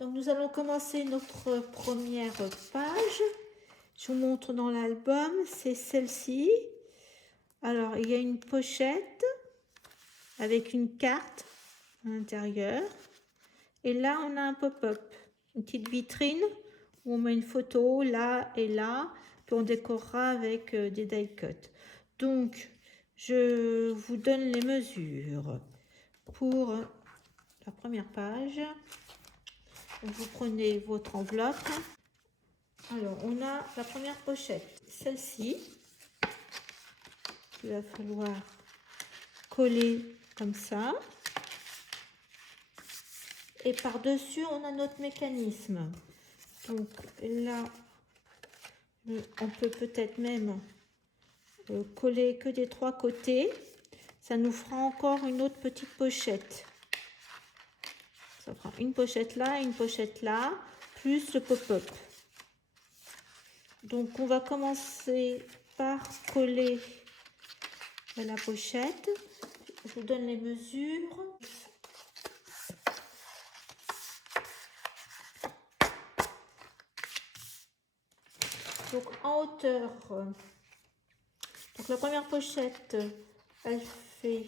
Donc nous allons commencer notre première page. Je vous montre dans l'album, c'est celle-ci. Alors il y a une pochette avec une carte à l'intérieur. Et là on a un pop-up, une petite vitrine où on met une photo là et là. Puis on décorera avec des die cuts. Donc je vous donne les mesures pour la première page. Vous prenez votre enveloppe. Alors, on a la première pochette, celle-ci. Il va falloir coller comme ça. Et par-dessus, on a notre mécanisme. Donc là, on peut peut-être même coller que des trois côtés. Ça nous fera encore une autre petite pochette. Ça fera une pochette là, plus le pop-up. Donc on va commencer par coller la pochette. Je vous donne les mesures. Donc en hauteur, donc la première pochette, elle fait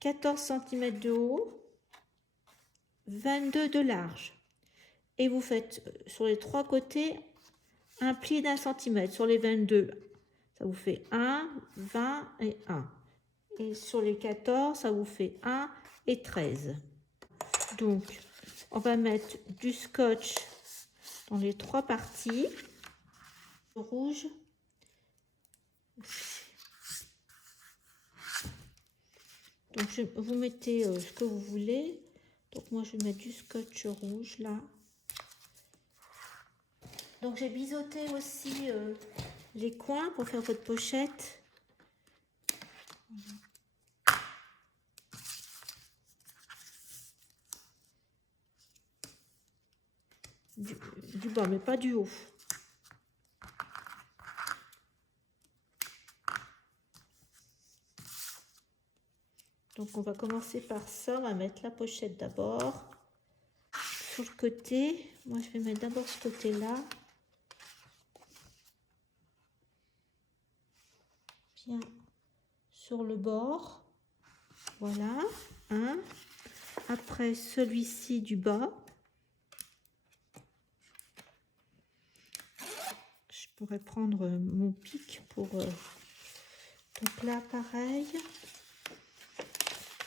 14 cm de haut, 22 de large. Et vous faites sur les trois côtés un pli d'1 cm. Sur les 22, ça vous fait 1, 20 et 1. Et sur les 14, ça vous fait 1 et 13. Donc, on va mettre du scotch dans les trois parties. Le rouge. Donc, vous mettez ce que vous voulez. Donc, moi, je vais mettre du scotch rouge là. Donc, j'ai biseauté aussi les coins pour faire votre pochette. Du bas, mais pas du haut. Donc on va commencer par ça, on va mettre la pochette d'abord sur le côté. Moi je vais mettre d'abord ce côté-là. Bien sur le bord. Voilà, un. Après celui-ci du bas. Je pourrais prendre mon pic pour... Donc là pareil.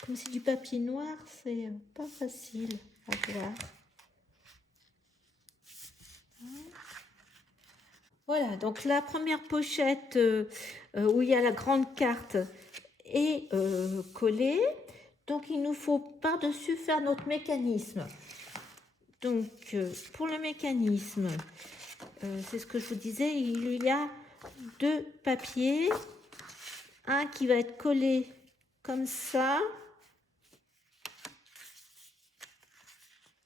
Comme c'est du papier noir, c'est pas facile à voir. Voilà, donc la première pochette où il y a la grande carte est collée. Donc il nous faut par-dessus faire notre mécanisme. Donc pour le mécanisme, c'est ce que je vous disais, il y a deux papiers. Un qui va être collé comme ça,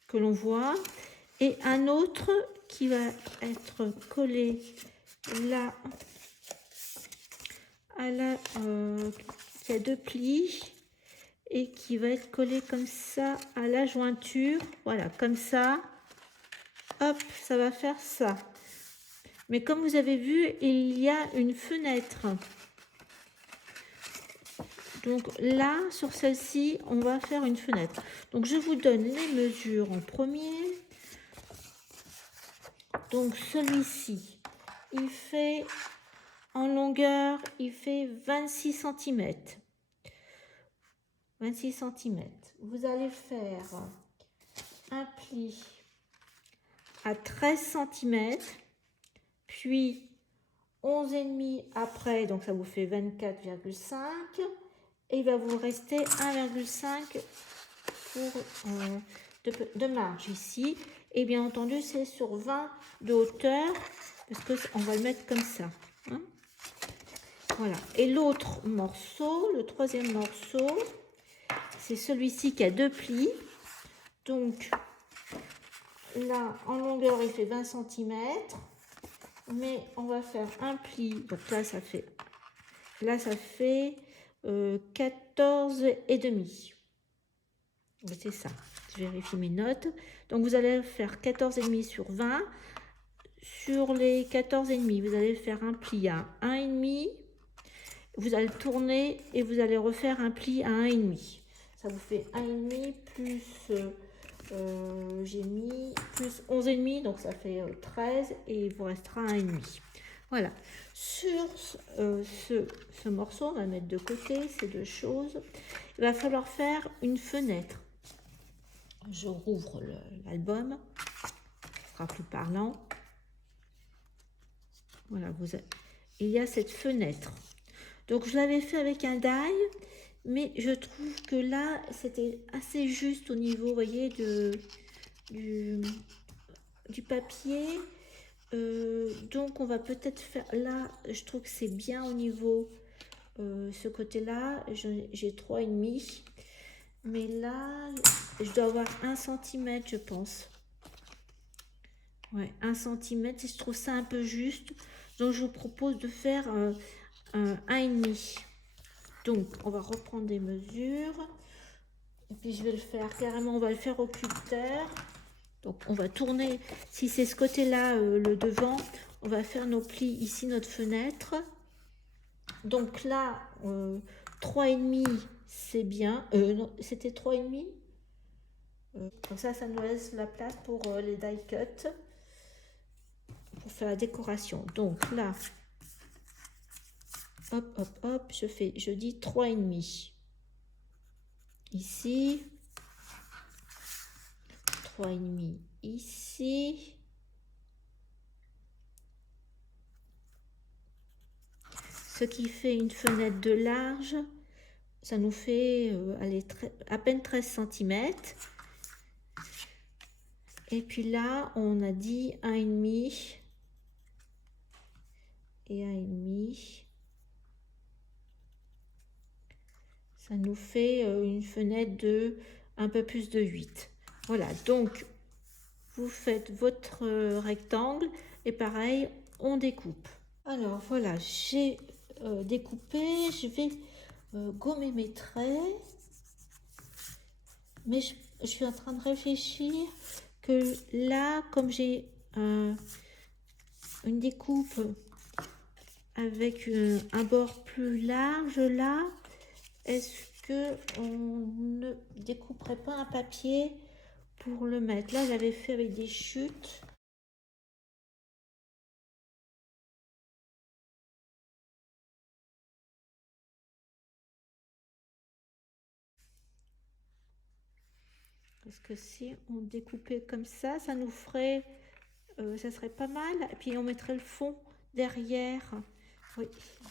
que l'on voit, et un autre qui va être collé là, qui a deux plis et qui va être collé comme ça à la jointure. Voilà, comme ça. Hop, ça va faire ça. Mais comme vous avez vu, il y a une fenêtre. Donc là, sur celle-ci, on va faire une fenêtre. Donc je vous donne les mesures en premier. Donc celui-ci, il fait en longueur, il fait 26 cm. 26 cm. Vous allez faire un pli à 13 cm, puis 11,5 après, donc ça vous fait 24,5. Et il va vous rester 1,5 de marge ici. Et bien entendu, c'est sur 20 de hauteur, parce qu'on va le mettre comme ça. Hein. Voilà. Et l'autre morceau, le troisième morceau, c'est celui-ci qui a deux plis. Donc là, en longueur, il fait 20 cm. Mais on va faire un pli. Donc là, ça fait 14,5. C'est ça. je vérifie mes notes. Donc vous allez faire 14,5 sur 20. Sur les 14,5, vous allez faire un pli à 1,5. Vous allez tourner et vous allez refaire un pli à 1,5. Ça vous fait 1,5 plus, j'ai mis plus 11,5, donc ça fait 13 et il vous restera 1,5. Voilà. Sur ce morceau, on va le mettre de côté, ces deux choses. Il va falloir faire une fenêtre. Je rouvre l'album, ce sera plus parlant. Voilà, il y a cette fenêtre. Donc je l'avais fait avec un die, mais je trouve que là c'était assez juste au niveau, vous voyez, du papier. Donc on va peut-être faire là, je trouve que c'est bien au niveau ce côté-là. J'ai 3,5, mais là je dois avoir 1 cm, je pense. Ouais, 1 cm, et je trouve ça un peu juste. Donc je vous propose de faire 1,5. Donc on va reprendre des mesures. Et puis je vais le faire carrément, on va le faire au cutter. Donc on va tourner, si c'est ce côté-là, le devant, on va faire nos plis ici, notre fenêtre. Donc là, 3,5, c'est bien. Non, c'était 3,5. Comme ça nous laisse la place pour les die cut, pour faire la décoration. Donc là, hop, hop, hop, je dis 3,5. Ici, 3,5 ici. Ce qui fait une fenêtre de large, ça nous fait à peine 13 cm. Et puis là, on a dit 1,5 et 1,5. Ça nous fait une fenêtre de un peu plus de 8. Voilà, donc vous faites votre rectangle et pareil, on découpe. Alors voilà, j'ai découpé, je vais gommer mes traits, mais je suis en train de réfléchir que là, comme j'ai une découpe avec un bord plus large là, est-ce que on ne découperait pas un papier pour le mettre? Là, j'avais fait avec des chutes. Parce que si on découpait comme ça nous ferait, ça serait pas mal. Et puis on mettrait le fond derrière. Oui,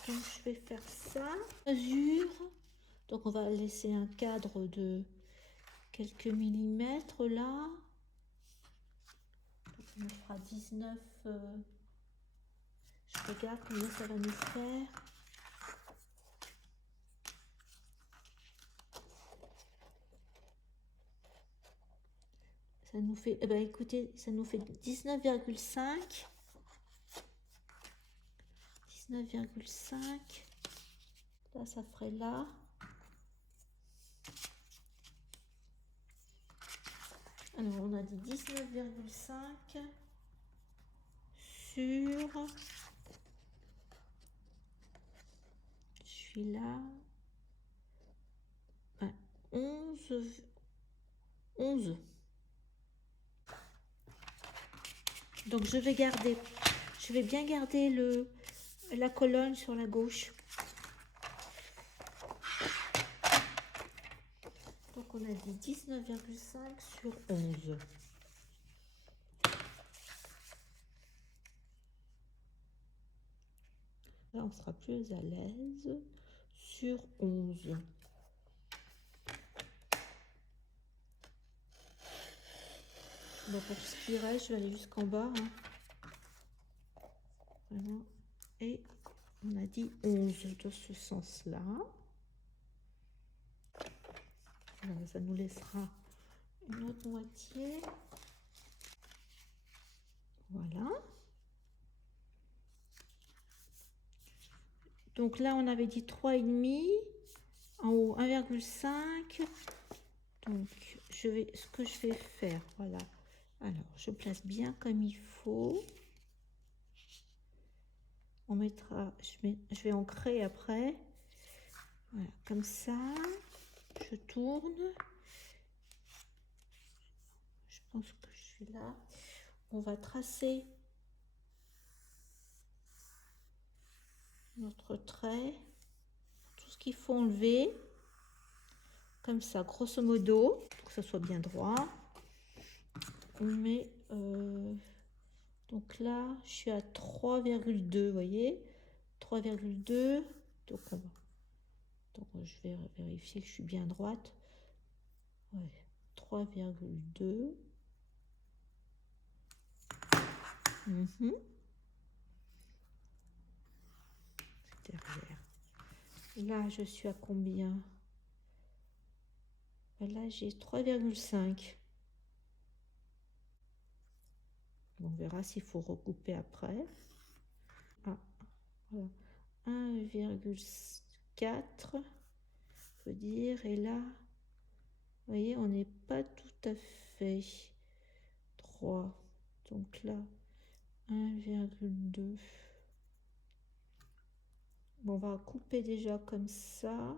donc je vais faire ça. Mesure. Donc on va laisser un cadre de quelques millimètres là. Donc on fera 19. Je regarde combien ça va nous faire. Ça nous fait, eh ben écoutez, ça nous fait 19,5. 19,5. Là, ça ferait là. Alors, on a dit 19,5 sur... Je suis là. 11. Donc, je vais bien garder la colonne sur la gauche. Donc, on a dit 19,5 sur 11. Là, on sera plus à l'aise sur 11. Donc, pour ce qui reste, je vais aller jusqu'en bas. Hein. Voilà. Et on a dit 11 dans ce sens-là. Voilà, ça nous laissera une autre moitié. Voilà. Donc là, on avait dit 3,5. En haut, 1,5. Donc, ce que je vais faire, voilà. Alors, je place bien comme il faut. On mettra, je vais ancrer après. Voilà, comme ça. Je tourne. Je pense que je suis là. On va tracer notre trait. Tout ce qu'il faut enlever. Comme ça, grosso modo, pour que ça soit bien droit. On met... donc là, je suis à 3,2, vous voyez, 3,2. Donc, je vais vérifier que je suis bien droite. Ouais, 3,2. C'est derrière. Là, je suis à combien? Là, j'ai 3,5. On verra s'il faut recouper après. Ah, voilà. 1,4, faut dire. Et là, vous voyez, on n'est pas tout à fait 3. Donc là, 1,2. Bon, on va couper déjà comme ça.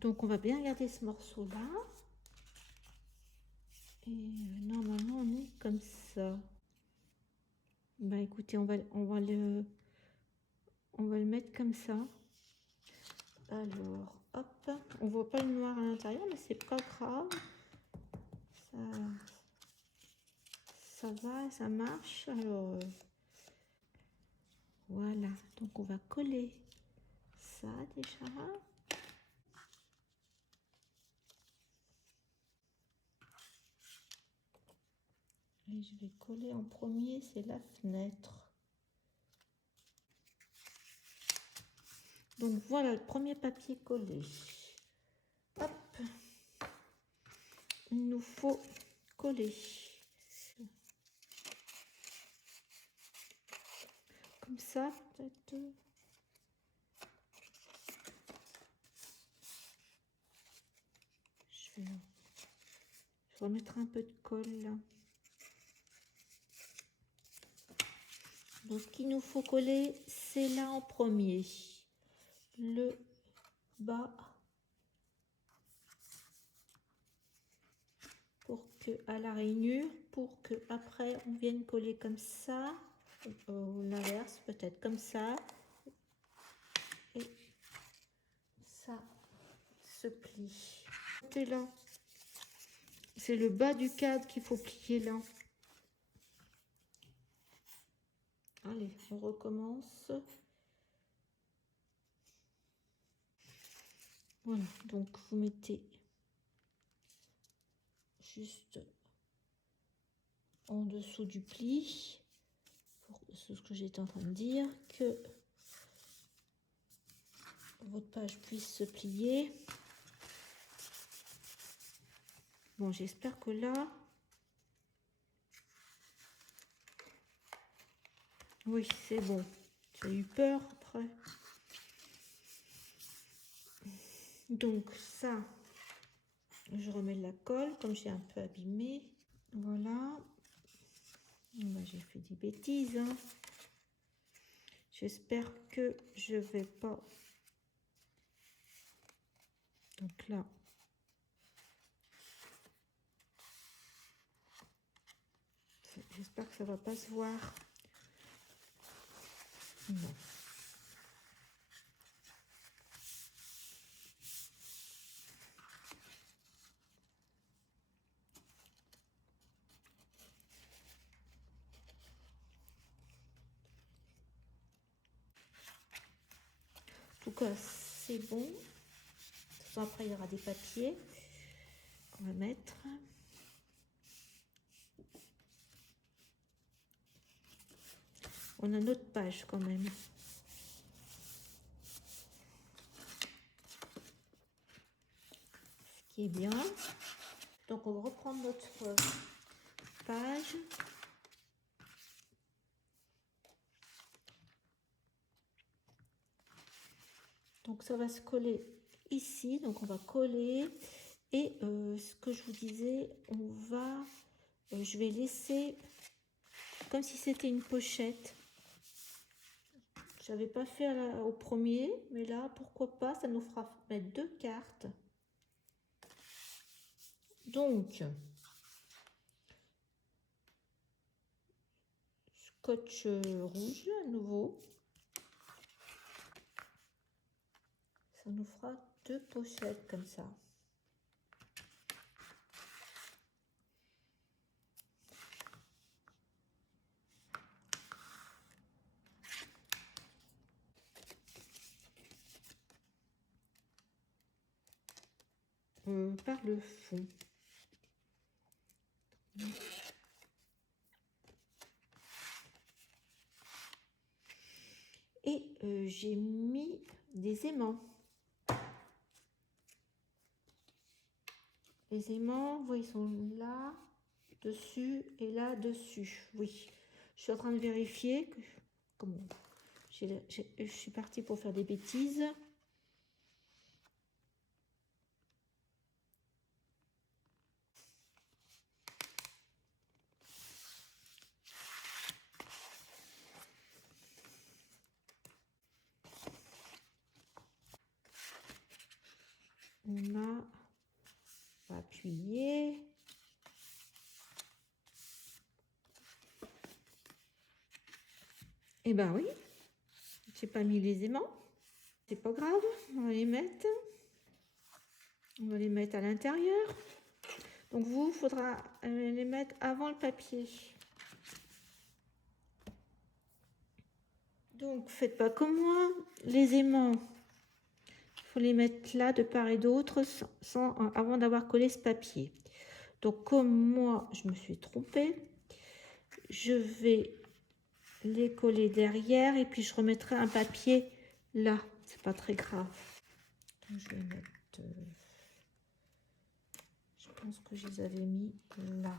Donc on va bien garder ce morceau là. Et normalement on est comme ça. Bah écoutez, on va le mettre comme ça. Alors hop, on voit pas le noir à l'intérieur, mais c'est pas grave. Ça va, ça marche. Alors voilà, donc on va coller ça déjà. Et je vais coller en premier, c'est la fenêtre. Donc voilà le premier papier collé. Hop, il nous faut coller. Comme ça, peut-être. Je vais remettre un peu de colle là. Donc, ce qu'il nous faut coller, c'est là en premier. Le bas. Pour que, à la rainure, pour que après on vienne coller comme ça. Ou l'inverse, peut-être comme ça. Et ça se plie. C'est là. C'est le bas du cadre qu'il faut plier là. Allez, on recommence. Voilà, donc vous mettez juste en dessous du pli, c'est ce que j'étais en train de dire, que votre page puisse se plier. Bon, j'espère que là, oui, c'est bon. J'ai eu peur après. Donc ça, je remets de la colle, comme j'ai un peu abîmé. Voilà. Ben, j'ai fait des bêtises. Hein. J'espère que je vais pas... Donc là... J'espère que ça va pas se voir. Non. En tout cas, c'est bon. Après, il y aura des papiers. On va mettre. On a notre page quand même. Ce qui est bien. Donc on va reprendre notre page. Donc ça va se coller ici. Donc on va coller. Et ce que je vous disais, je vais laisser comme si c'était une pochette. J'avais pas fait au premier, mais là, pourquoi pas, ça nous fera mettre 2 cartes. Donc, scotch rouge à nouveau. Ça nous fera 2 pochettes comme ça. Par le fond. Et j'ai mis des aimants. Les aimants, vous, ils sont là, dessus et là, dessus. Oui, je suis en train de vérifier. Comment je suis partie pour faire des bêtises. On va appuyer. Eh ben oui, j'ai pas mis les aimants. C'est pas grave, on va les mettre. On va les mettre à l'intérieur. Donc il faudra les mettre avant le papier. Donc faites pas comme moi, les aimants, il faut les mettre là de part et d'autre avant d'avoir collé ce papier. Donc comme moi je me suis trompée, je vais les coller derrière et puis je remettrai un papier là, c'est pas très grave. Donc, je vais mettre, je pense que je les avais mis là.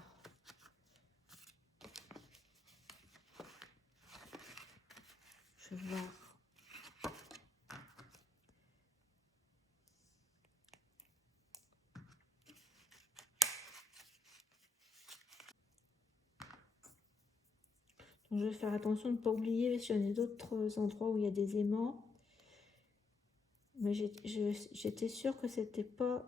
Je vais voir. Donc, je vais faire attention de ne pas oublier si j'en ai d'autres endroits où il y a des aimants. Mais j'étais sûre que c'était pas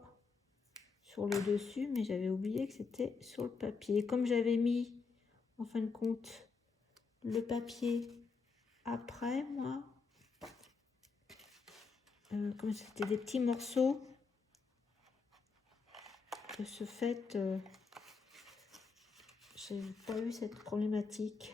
sur le dessus, mais j'avais oublié que c'était sur le papier. Et comme j'avais mis, en fin de compte, le papier après, moi, comme c'était des petits morceaux, de ce fait, j'ai pas eu cette problématique.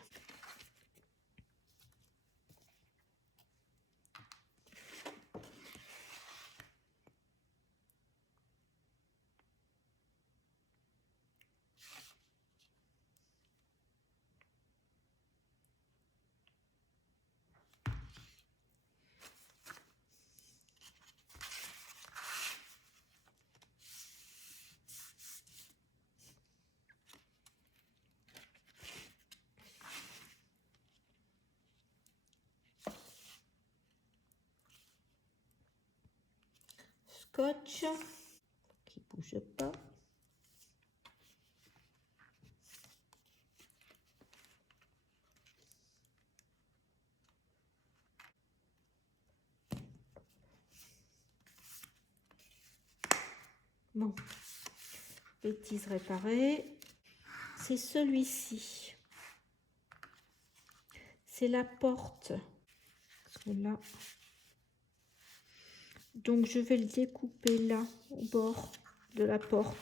Scotch qui bouge pas. Bon, bêtise réparée. C'est celui-ci. C'est la porte. Là. Donc je vais le découper là, au bord de la porte.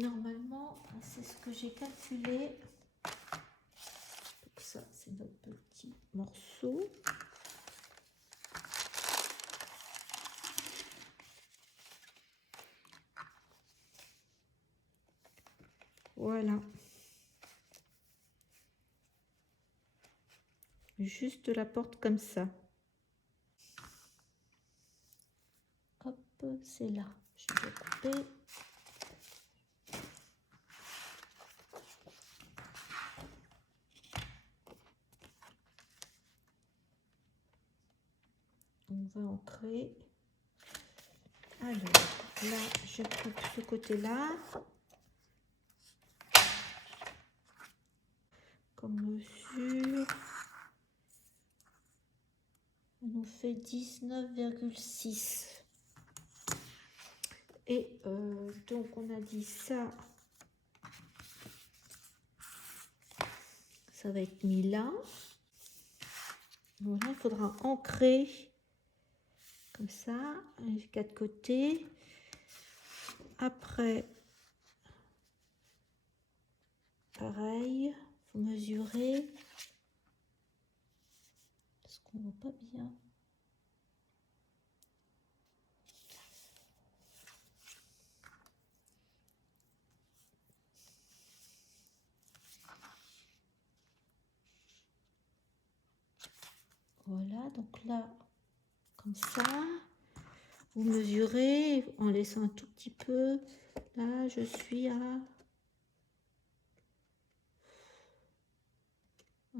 Normalement, c'est ce que j'ai calculé. Donc ça, c'est notre petit morceau. Voilà. Juste la porte comme ça. Hop, c'est là. Je vais couper. On va ancrer. Alors, là, je coupe ce côté-là. Comme mesure, on nous fait 19,6. Et donc, on a dit ça. Ça va être mis là. Voilà, il faudra ancrer comme ça, les quatre côtés. Après, pareil, faut mesurer. Parce qu'on ne voit pas bien. Voilà, donc là, comme ça, vous mesurez en laissant un tout petit peu. Là, je suis à un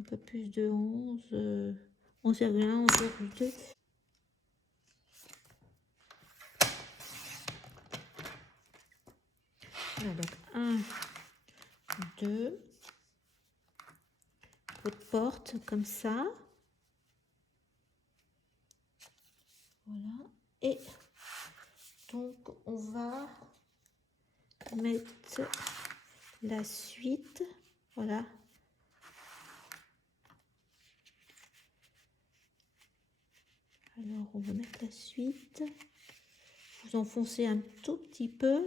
peu plus de 11, 11,1, 11,2. Voilà, donc 1, 2, votre porte comme ça. Voilà, et donc on va mettre la suite. Voilà. Alors on va mettre la suite. Vous enfoncez un tout petit peu.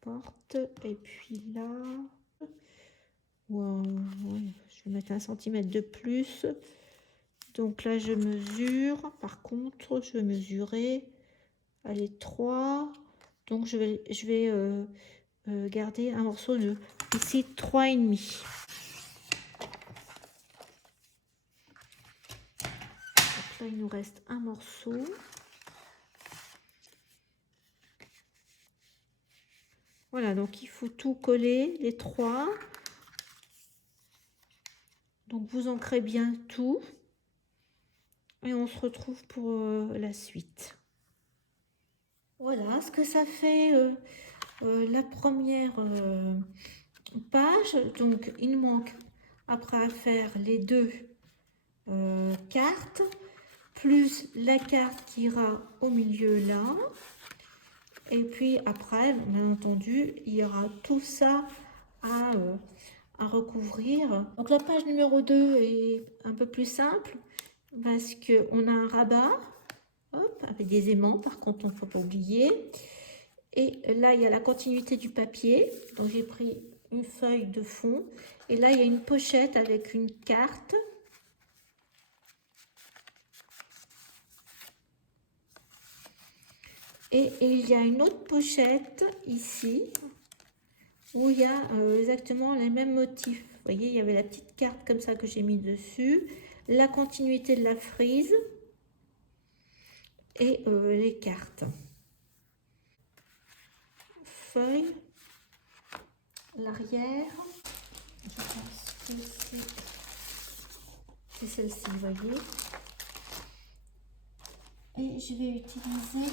Porte, et puis là, wow, je vais mettre 1 cm de plus. Donc là je mesure, par contre je vais mesurer, allez, 3. Donc je vais garder un morceau de ici 3,5. Donc là il nous reste un morceau. Voilà, donc il faut tout coller, les 3. Donc vous ancrez bien tout. Et on se retrouve pour la suite. Voilà ce que ça fait la première page. Donc il nous manque après à faire les 2 cartes, plus la carte qui ira au milieu là. Et puis après, bien entendu, il y aura tout ça à recouvrir. Donc la page numéro 2 est un peu plus simple parce qu'on a un rabat, hop, avec des aimants, par contre, on ne faut pas oublier. Et là, il y a la continuité du papier. Donc j'ai pris une feuille de fond. Et là, il y a une pochette avec une carte. Et il y a une autre pochette ici où il y a exactement les mêmes motifs. Vous voyez, il y avait la petite carte comme ça que j'ai mis dessus, la continuité de la frise et les cartes. Feuille, l'arrière, je pense que c'est celle-ci, vous voyez. Et je vais utiliser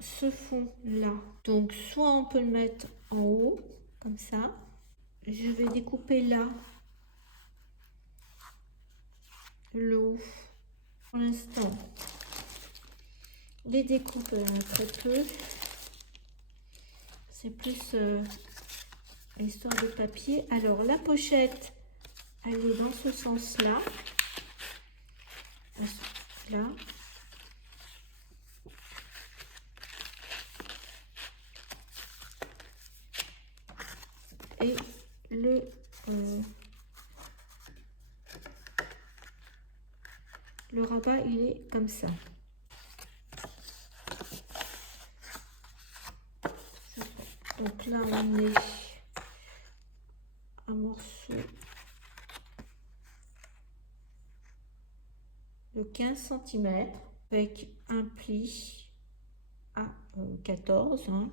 ce fond là. Donc soit on peut le mettre en haut comme ça. Je vais découper là le haut. Pour l'instant, les découpes très peu. C'est plus histoire de papier. Alors la pochette, elle est dans ce sens-là. Là. Et le rabat, il est comme ça. Donc là, on est un morceau de 15 cm avec un pli à 14 hein,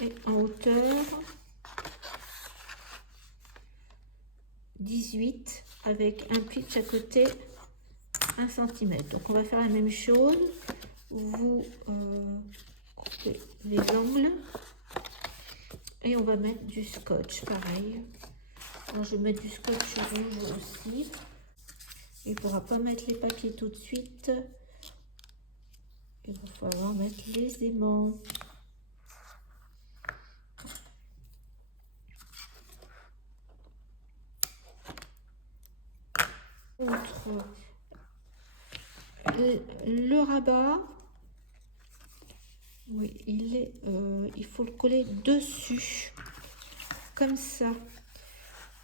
et en hauteur 18 avec un pli de chaque côté 1 cm. Donc on va faire la même chose. Vous coupez les angles et on va mettre du scotch pareil. Alors, je vais mettre du scotch rouge aussi. Il ne faudra pas mettre les papiers tout de suite. Il va falloir mettre les aimants. Entre le rabat, oui, il faut le coller dessus, comme ça,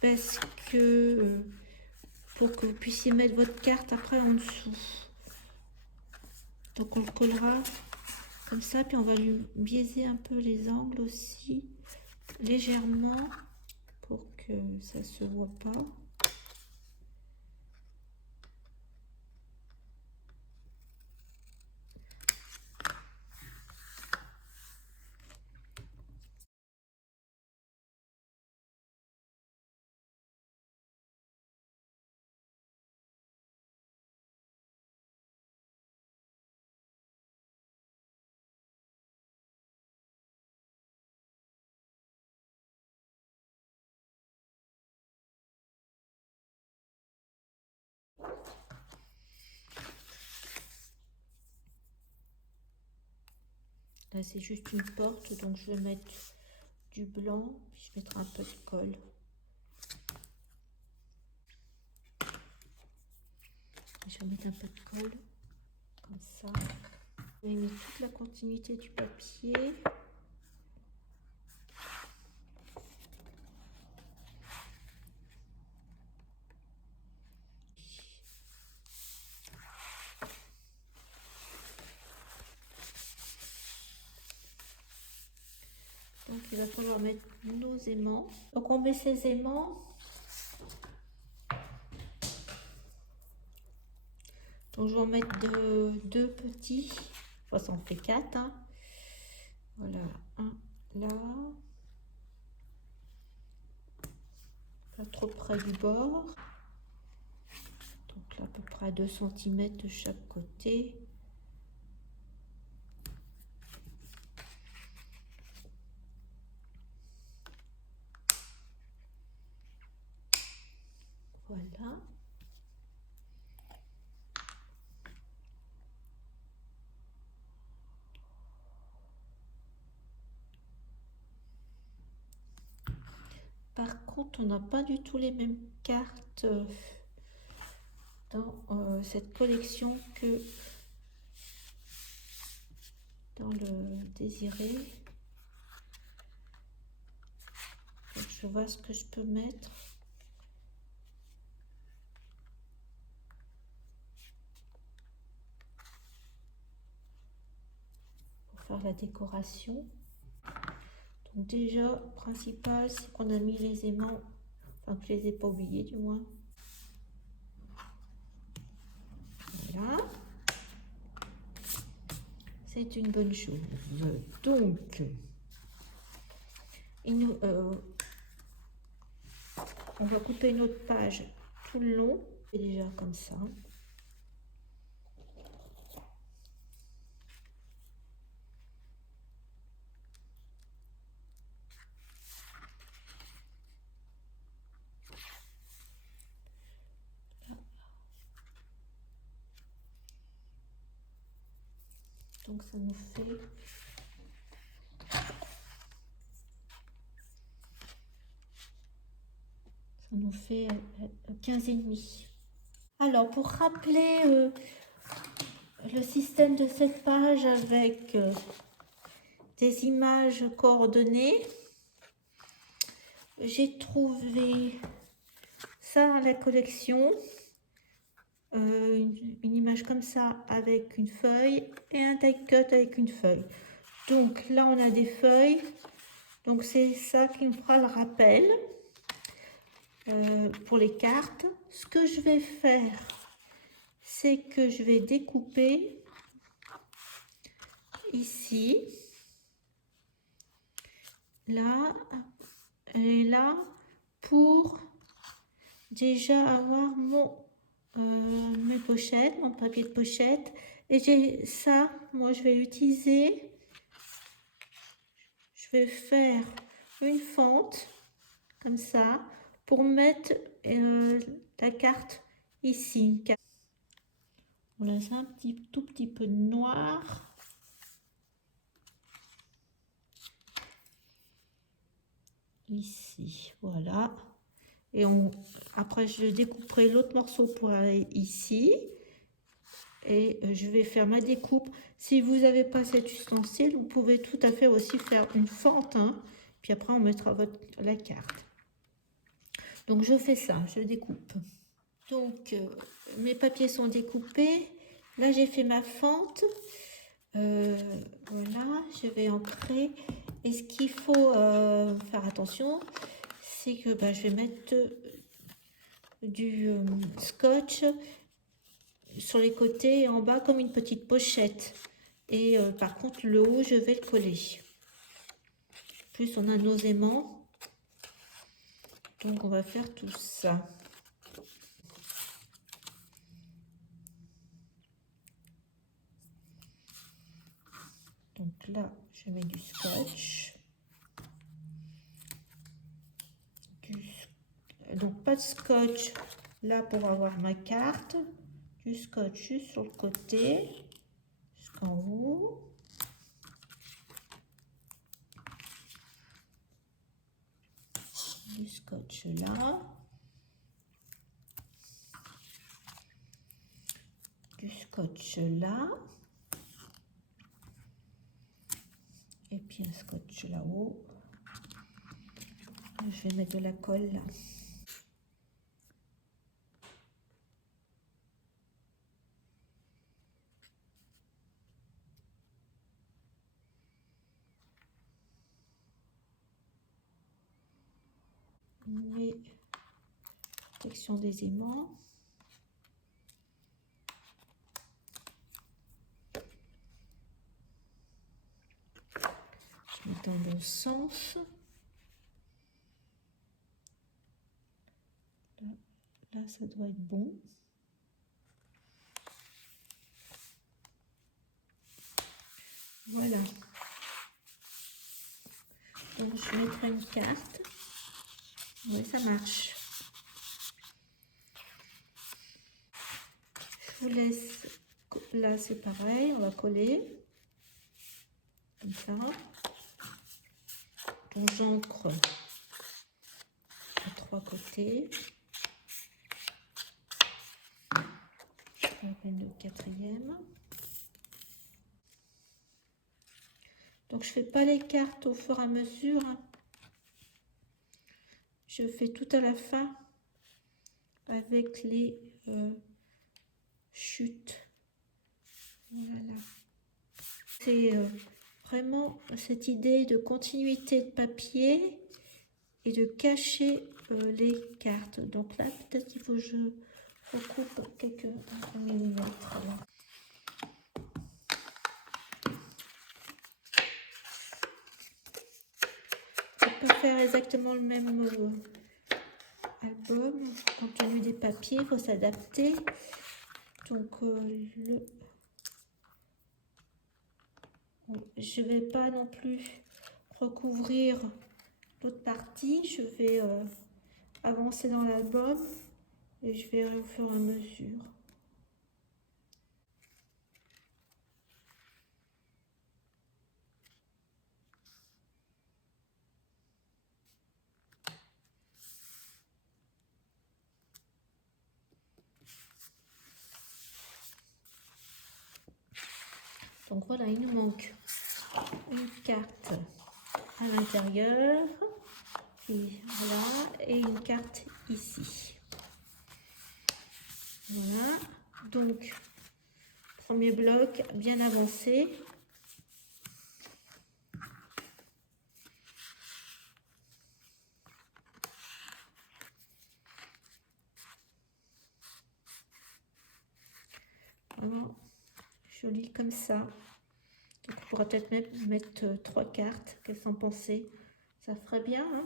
parce que pour que vous puissiez mettre votre carte après en dessous. Donc on le collera comme ça, puis on va lui biaiser un peu les angles aussi, légèrement, pour que ça se voit pas. Là, c'est juste une porte, donc je vais mettre du blanc, puis je mettrai un peu de colle. Je vais mettre un peu de colle, comme ça. Je vais mettre toute la continuité du papier. Donc il va falloir mettre nos aimants. Donc on met ces aimants. Donc je vais en mettre deux petits. Enfin ça en fait 4. Hein. Voilà, un là. Pas trop près du bord. Donc là à peu près à 2 cm de chaque côté. Voilà. Par contre, on n'a pas du tout les mêmes cartes dans cette collection que dans le désiré. Donc, je vois ce que je peux mettre. Pour faire la décoration. Donc déjà, principal, c'est qu'on a mis les aimants, enfin que je les ai pas oubliés du moins. Voilà. C'est une bonne chose. Donc, on va couper une autre page tout le long. C'est déjà comme ça. Donc ça nous fait Ça nous fait 15,5. Alors, pour rappeler le système de cette page avec des images coordonnées, j'ai trouvé ça dans la collection. Une image comme ça avec une feuille et un die cut avec une feuille. Donc là, on a des feuilles. Donc c'est ça qui me fera le rappel pour les cartes. Ce que je vais faire, c'est que je vais découper ici, là et là pour déjà avoir mes pochettes, mon papier de pochette. Et j'ai ça, moi je vais l'utiliser. Je vais faire une fente comme ça pour mettre la carte ici. On laisse un tout petit peu de noir. Ici, voilà. Et après, je découperai l'autre morceau pour aller ici. Et je vais faire ma découpe. Si vous n'avez pas cet ustensile, vous pouvez tout à fait aussi faire une fente. Hein. Puis après, on mettra la carte. Donc, je fais ça, je découpe. Donc, mes papiers sont découpés. Là, j'ai fait ma fente. Voilà, je vais ancrer. Et ce qu'il faut faire attention, c'est que je vais mettre du scotch sur les côtés et en bas comme une petite pochette. Et par contre, le haut, je vais le coller. Plus on a nos aimants. Donc, on va faire tout ça. Donc là, je mets du scotch. Donc, pas de scotch là pour avoir ma carte. Du scotch juste sur le côté, jusqu'en haut. Du scotch là. Du scotch là. Et puis un scotch là-haut. Je vais mettre de la colle là. Mais protection des aimants. Je mets dans le bon sens. Là, ça doit être bon. Voilà. Donc, je mettrai une carte. Oui, ça marche. Je vous laisse. Là, c'est pareil. On va coller. Comme ça. Donc, j'ancre à 3 côtés. Je vais mettre le 4e. Donc, je ne fais pas les cartes au fur et à mesure. Je fais tout à la fin avec les chutes. Voilà. C'est vraiment cette idée de continuité de papier et de cacher les cartes. Donc là, peut-être qu'il faut que je recoupe quelques millimètres. Pas faire exactement le même album. Compte tenu des papiers, il faut s'adapter. Donc, je vais pas non plus recouvrir l'autre partie. Je vais avancer dans l'album et je vais au fur et à mesure. Donc voilà, il nous manque une carte à l'intérieur, puis voilà, et une carte ici. Voilà, donc premier bloc bien avancé. Voilà, joli comme ça. Donc, on pourra peut-être même mettre 3 cartes. Qu'est-ce que vous en pensez? Ça ferait bien, hein?